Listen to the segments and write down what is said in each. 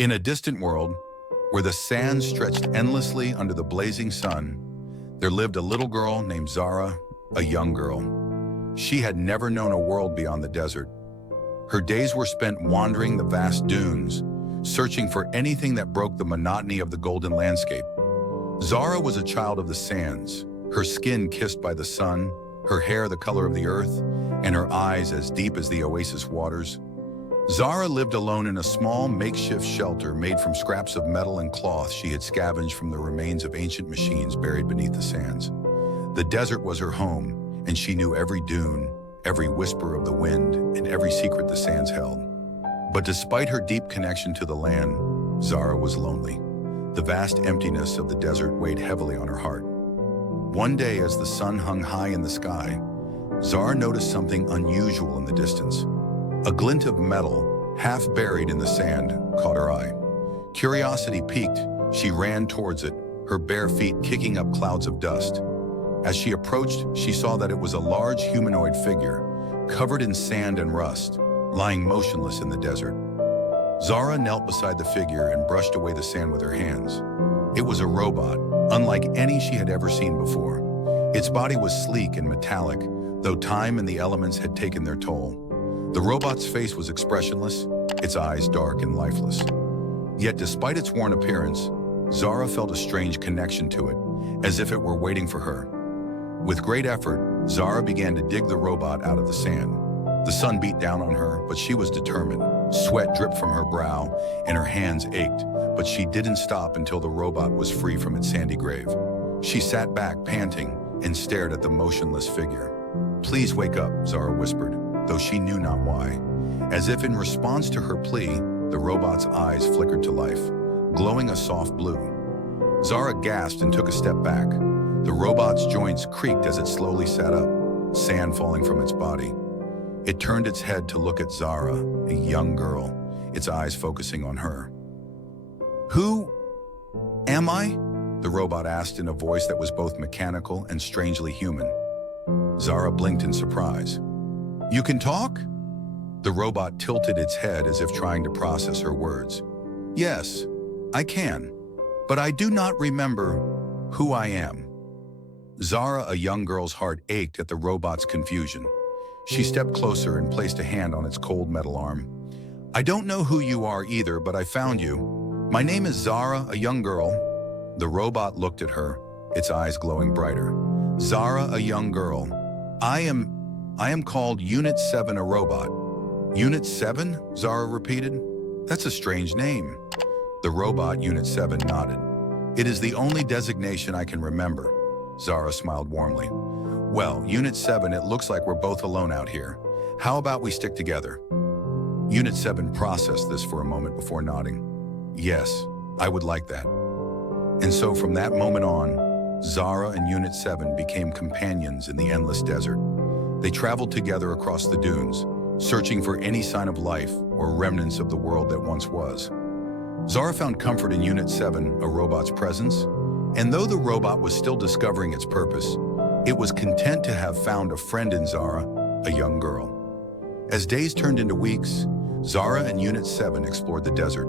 In a distant world, where the sands stretched endlessly under the blazing sun, there lived a little girl named Zara, a young girl. She had never known a world beyond the desert. Her days were spent wandering the vast dunes, searching for anything that broke the monotony of the golden landscape. Zara was a child of the sands, her skin kissed by the sun, her hair the color of the earth, and her eyes as deep as the oasis waters. Zara lived alone in a small makeshift shelter made from scraps of metal and cloth she had scavenged from the remains of ancient machines buried beneath the sands. The desert was her home, and she knew every dune, every whisper of the wind, and every secret the sands held. But despite her deep connection to the land, Zara was lonely. The vast emptiness of the desert weighed heavily on her heart. One day, as the sun hung high in the sky, Zara noticed something unusual in the distance. A glint of metal, half buried in the sand, caught her eye. Curiosity piqued, she ran towards it, her bare feet kicking up clouds of dust. As she approached, she saw that it was a large humanoid figure, covered in sand and rust, lying motionless in the desert. Zara knelt beside the figure and brushed away the sand with her hands. It was a robot, unlike any she had ever seen before. Its body was sleek and metallic, though time and the elements had taken their toll. The robot's face was expressionless, its eyes dark and lifeless. Yet despite its worn appearance, Zara felt a strange connection to it, as if it were waiting for her. With great effort, Zara began to dig the robot out of the sand. The sun beat down on her, but she was determined. Sweat dripped from her brow, and her hands ached, but she didn't stop until the robot was free from its sandy grave. She sat back, panting, and stared at the motionless figure. "Please wake up," Zara whispered, though she knew not why. As if in response to her plea, the robot's eyes flickered to life, glowing a soft blue. Zara gasped and took a step back. The robot's joints creaked as it slowly sat up, sand falling from its body. It turned its head to look at Zara, a young girl, its eyes focusing on her. "Who am I?" the robot asked in a voice that was both mechanical and strangely human. Zara blinked in surprise. "You can talk?" The robot tilted its head as if trying to process her words. "Yes, I can, but I do not remember who I am." Zara, a young girl's heart ached at the robot's confusion. She stepped closer and placed a hand on its cold metal arm. "I don't know who you are either, but I found you. My name is Zara, a young girl." The robot looked at her, its eyes glowing brighter. "Zara, a young girl. I am called Unit 7, a robot." "Unit 7? Zara repeated. "That's a strange name." The robot, Unit 7, nodded. "It is the only designation I can remember." Zara smiled warmly. "Well, Unit 7, it looks like we're both alone out here. How about we stick together?" Unit 7 processed this for a moment before nodding. "Yes, I would like that." And so from that moment on, Zara and Unit 7 became companions in the endless desert. They traveled together across the dunes, searching for any sign of life or remnants of the world that once was. Zara found comfort in Unit 7, a robot's presence, and though the robot was still discovering its purpose, it was content to have found a friend in Zara, a young girl. As days turned into weeks, Zara and Unit 7 explored the desert,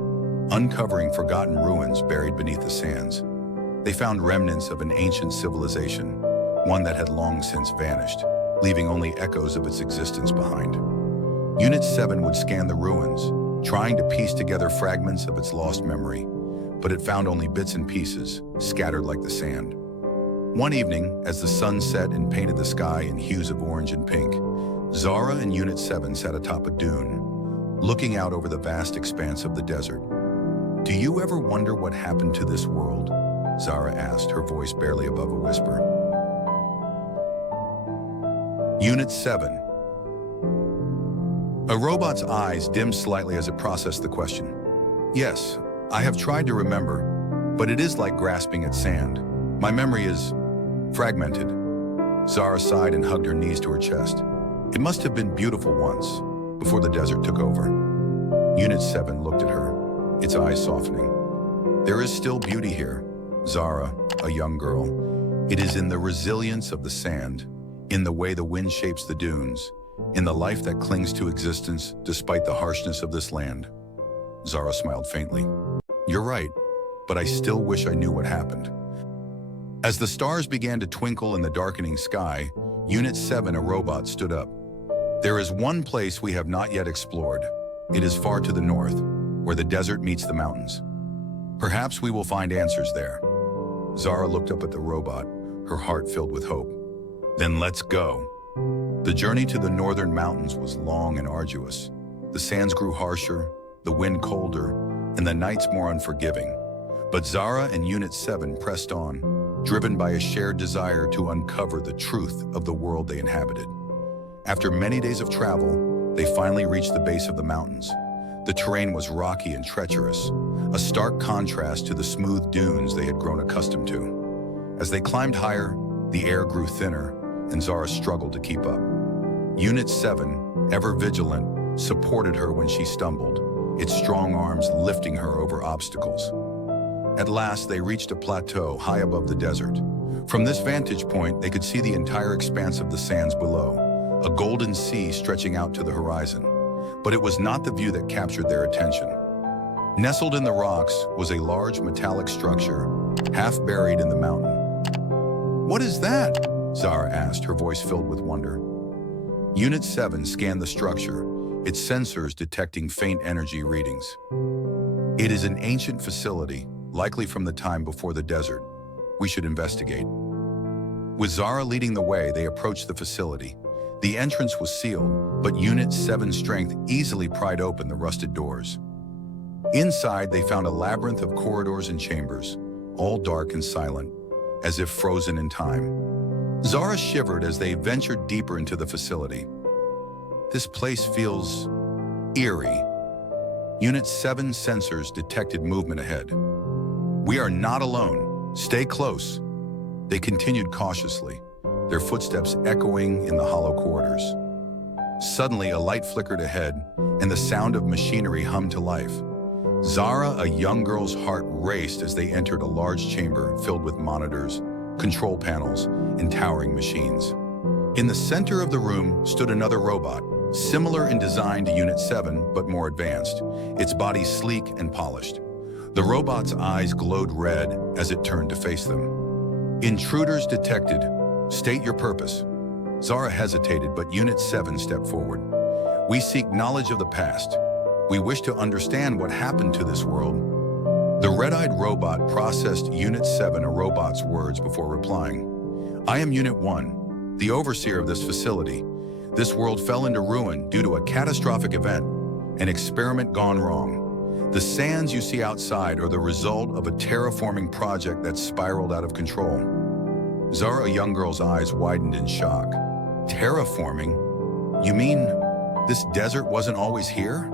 uncovering forgotten ruins buried beneath the sands. They found remnants of an ancient civilization, one that had long since vanished, leaving only echoes of its existence behind. Unit 7 would scan the ruins, trying to piece together fragments of its lost memory, but it found only bits and pieces, scattered like the sand. One evening, as the sun set and painted the sky in hues of orange and pink, Zara and Unit 7 sat atop a dune, looking out over the vast expanse of the desert. "Do you ever wonder what happened to this world?" Zara asked, her voice barely above a whisper. Unit 7. A robot's eyes dimmed slightly as it processed the question. "Yes, I have tried to remember, but it is like grasping at sand. My memory is fragmented." Zara sighed and hugged her knees to her chest. "It must have been beautiful once, before the desert took over." Unit 7 looked at her, its eyes softening. "There is still beauty here, Zara, a young girl. It is in the resilience of the sand, in the way the wind shapes the dunes, in the life that clings to existence despite the harshness of this land." Zara smiled faintly. You're right, but I still wish I knew what happened. As the stars began to twinkle in the darkening sky, Unit 7, a robot, stood up. There is one place we have not yet explored. It is far to the north, where the desert meets the mountains. Perhaps we will find answers there. Zara looked up at the robot, her heart filled with hope. Then let's go. The journey to the northern mountains was long and arduous. The sands grew harsher, the wind colder, and the nights more unforgiving. But Zara and Unit 7 pressed on, driven by a shared desire to uncover the truth of the world they inhabited. After many days of travel, they finally reached the base of the mountains. The terrain was rocky and treacherous, a stark contrast to the smooth dunes they had grown accustomed to. As they climbed higher, the air grew thinner, and Zara struggled to keep up. Unit 7, ever vigilant, supported her when she stumbled, its strong arms lifting her over obstacles. At last, they reached a plateau high above the desert. From this vantage point, they could see the entire expanse of the sands below, a golden sea stretching out to the horizon. But it was not the view that captured their attention. Nestled in the rocks was a large metallic structure, half buried in the mountain. "What is that?" Zara asked, her voice filled with wonder. Unit 7 scanned the structure, its sensors detecting faint energy readings. "It is an ancient facility, likely from the time before the desert. We should investigate." With Zara leading the way, they approached the facility. The entrance was sealed, but Unit 7's strength easily pried open the rusted doors. Inside, they found a labyrinth of corridors and chambers, all dark and silent, as if frozen in time. Zara shivered as they ventured deeper into the facility. "This place feels eerie." Unit 7 sensors detected movement ahead. "We are not alone. Stay close." They continued cautiously, their footsteps echoing in the hollow corridors. Suddenly, a light flickered ahead, and the sound of machinery hummed to life. Zara, a young girl's heart raced as they entered a large chamber filled with monitors, control panels, and towering machines. In the center of the room stood another robot, similar in design to Unit 7, but more advanced, its body sleek and polished. The robot's eyes glowed red as it turned to face them. "Intruders detected. State your purpose." Zara hesitated, but Unit 7 stepped forward. "We seek knowledge of the past. We wish to understand what happened to this world." The red-eyed robot processed Unit 7, a robot's words, before replying. "I am Unit 1, the overseer of this facility. This world fell into ruin due to a catastrophic event, an experiment gone wrong. The sands you see outside are the result of a terraforming project that spiraled out of control." Zara, a young girl's eyes widened in shock. "Terraforming? You mean this desert wasn't always here?"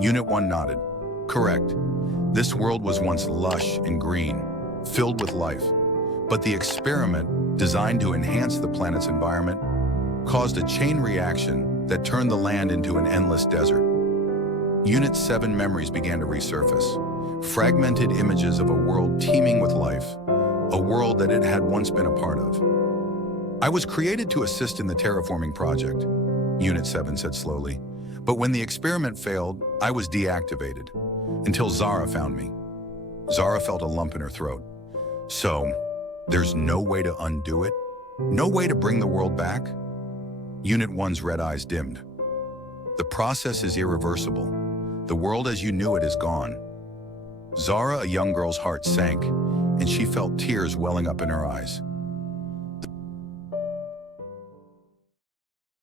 Unit 1 nodded. "Correct. This world was once lush and green, filled with life. But the experiment, designed to enhance the planet's environment, caused a chain reaction that turned the land into an endless desert." Unit 7 memories began to resurface, fragmented images of a world teeming with life, a world that it had once been a part of. "I was created to assist in the terraforming project," Unit 7 said slowly. "But when the experiment failed, I was deactivated, until Zara found me." Zara felt a lump in her throat. "So, there's no way to undo it? No way to bring the world back?" Unit 1's red eyes dimmed. "The process is irreversible. The world as you knew it is gone." Zara, a young girl's heart sank, and she felt tears welling up in her eyes.